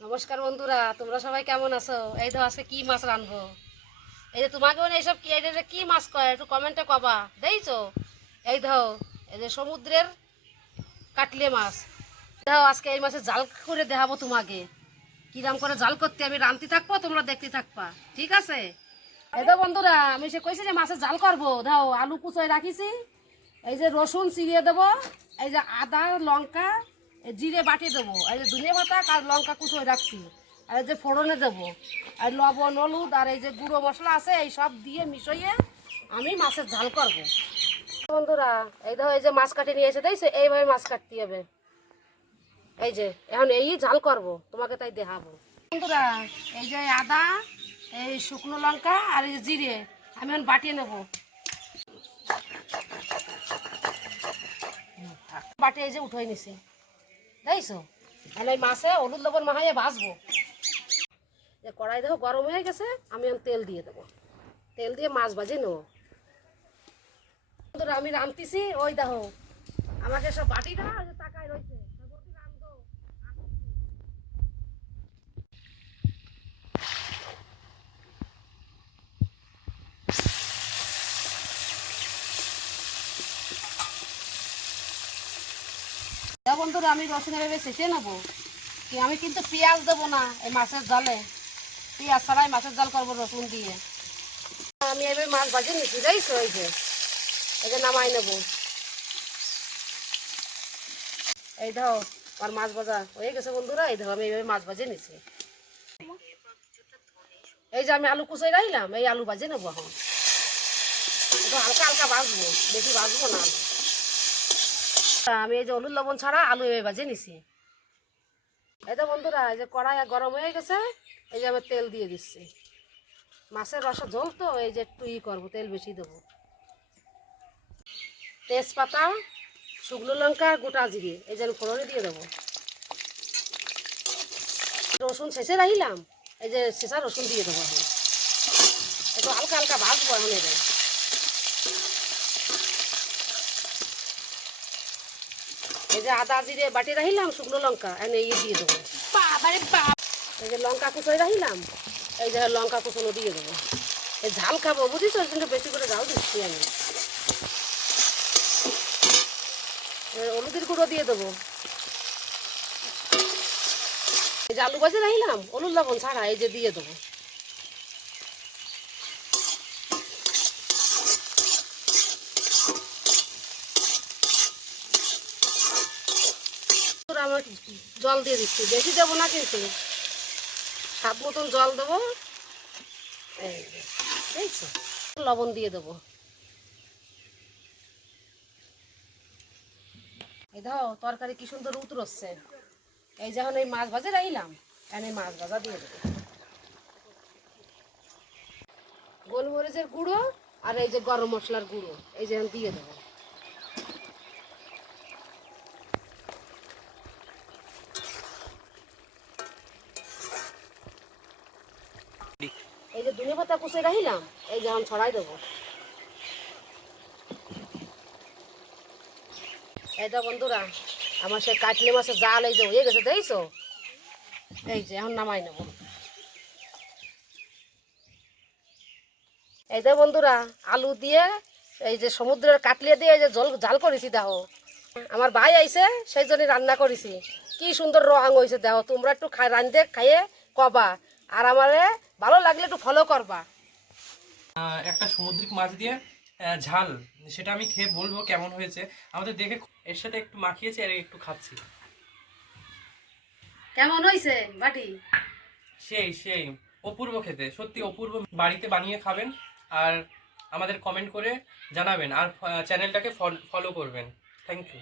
নমস্কার বন্ধুরা, তোমরা সবাই কেমন আছো? এই তো আজকে কি মাছ রানবো। এই যে তোমাকে এইসব কি এটা কি মাছ কয় একটু কমেন্টে কবা দেখছো। এই ধো এই যে সমুদ্রের কাটলে মাছ দেখো, আজকে এই মাছের জাল করে দেখাবো তোমাকে কিরাম করে জাল করতে। আমি রানতে থাকবো, তোমরা দেখতে থাকবা, ঠিক আছে? এই তো বন্ধুরা, আমি সে কইছি যে মাছের জাল করবো। দাও আলু কুচোয় রাখিছি, এই যে রসুন চিরিয়ে দেবো, এই যে আদা লঙ্কা জিরে বাটি দেবো, এই যে ধনিয়া পাতা আর লঙ্কা কুচোয় রাখছি, আর এই যে ফোড়নে দেবো, আর লবণ হলুদ আর এই যে গুঁড়ো মশলা আছে এই সব দিয়ে মিশিয়ে আমি মাছের ঝাল করবো। বন্ধুরা এই দেখো, এই যে মাছ কাটি নিয়ে এসে দেখছো, এইভাবে মাছ কাটতে হবে। এই যে এখন এই ঝাল করবো, তোমাকে তাই দেখাবো। বন্ধুরা এই যে আদা, এই শুকনো লঙ্কা আর এই জিরে আমি এখন বাটিয়ে নেবো। বাটি এই যে উঠাই নিছি দেখছো। তাহলে এই মাছে হলুদ লবণ মাখাইয়ে ভাজবো। যে কড়াই দেখো গরম হয়ে গেছে, আমি এখন তেল দিয়ে দেবো। তেল দিয়ে মাছ ভাজি নেবো। বন্ধুরা আমি রাঁধতেছি, ওই দেখো আমাকে সব বাটিটা তাকায় রয়েছে। বন্ধুরা আমি রসুন এভাবে ছেঁচে নেবো। আমি কিন্তু পেঁয়াজ দেবো না এই মাছের জালে, পেঁয়াজ ছাড়াই মাছের জাল করবো রসুন দিয়ে। আমি এবার মাছ ভাজি নিচ্ছি দেখছো, এই যে নামাই নেবো। এই ধরো আর মাছ ভাজা হয়ে গেছে বন্ধুরা। এই ধরো আমি এইভাবে মাছ ভাজে নিচ্ছি। এই যে আমি আলু কুচাই রাখলাম, এই আলু ভাজে নেবো। এখন একটু হালকা হালকা ভাজবো, বেশি ভাজবো না আলু। আমি এই যে হলুদ লবণ ছাড়া আলু এভাবে ভাজে নিছি। এই তো বন্ধুরা এই যে কড়াই গরম হয়ে গেছে, এই যে আমি তেল দিয়ে দিচ্ছি। মাছের রসা ঝোল তো এই যে একটু করবো, তেল বেশি দেবো। তেজপাতা, শুকনো লঙ্কা, গোটা জিরে এই যে আমি ফোড়নে দিয়ে দেবো। রসুন ছেঁচে রাখলাম, এই যে ছেঁচা রসুন দিয়ে দেবো। এখন একটু হালকা হালকা ভাজবো। এখন এবার এই যে আদা জিরে বাটি রাখলাম, শুকনো লঙ্কা এখন এই দিয়ে দেবো। এই যে লঙ্কা কুচোয় রাখলাম, এই যে লঙ্কা কুচোনো দিয়ে দেবো। এই ঝাল খাবো বুঝিস, ওই জন্য বেশি করে ঝাল দিচ্ছি আমি। হলুদের গুঁড়ো দিয়ে দেবো। এই যে আলু ভাজে রাখলাম হলুদ লবণ ছাড়া এই যে দিয়ে দেবো। আমার জল দিয়ে দিচ্ছি, বেশি দেবো না কিন্তু স্বাদ মতন জল দেবো। এই দেখছো, লবণ দিয়ে দেবো। এই দাও তরকারি কি সুন্দর উতরচ্ছে। এই যখন এই মাছ ভাজে রাখলাম, এখন এই মাছ ভাজা দিয়ে দেবো। গোলমরিচের গুঁড়ো আর এই যে গরম মশলার গুঁড়ো এই যে দিয়ে দেবো। এই যে ধনে পাতা কুচে রাখলাম, এই যখন ছড়াই দেবো। এইটা বন্ধুরা আমার সে কাটলে মাছের জাল এই যে হয়ে গেছে দেখছো। এই যে এখন নামাই নেবো। এই যে বন্ধুরা আলু দিয়ে এই যে সমুদ্রের কাটলে দিয়ে এই যে জাল করেছি দেখো। আমার ভাই আইছে সেই জন্য রান্না করেছি, কি সুন্দর রং হয়েছে দেখো। তোমরা একটু রান্ধে খাইয়ে কবা, আর আমারে ভালো লাগলে একটু ফলো করবা। একটা সামুদ্রিক মাছ দিয়ে ঝাল, সেটা আমি খেয়ে বলবো কেমন হয়েছে। আমাদের দেখে এর সাথে একটু মাখিয়েছি আর একটু খাচ্ছি। কেমন হয়েছে বাটি? সেই সেই অপূর্ব খেতে, সত্যি অপূর্ব। বাড়িতে বানিয়ে খাবেন আর আমাদের কমেন্ট করে জানাবেন, আর চ্যানেলটাকে ফলো করবেন। Thank you.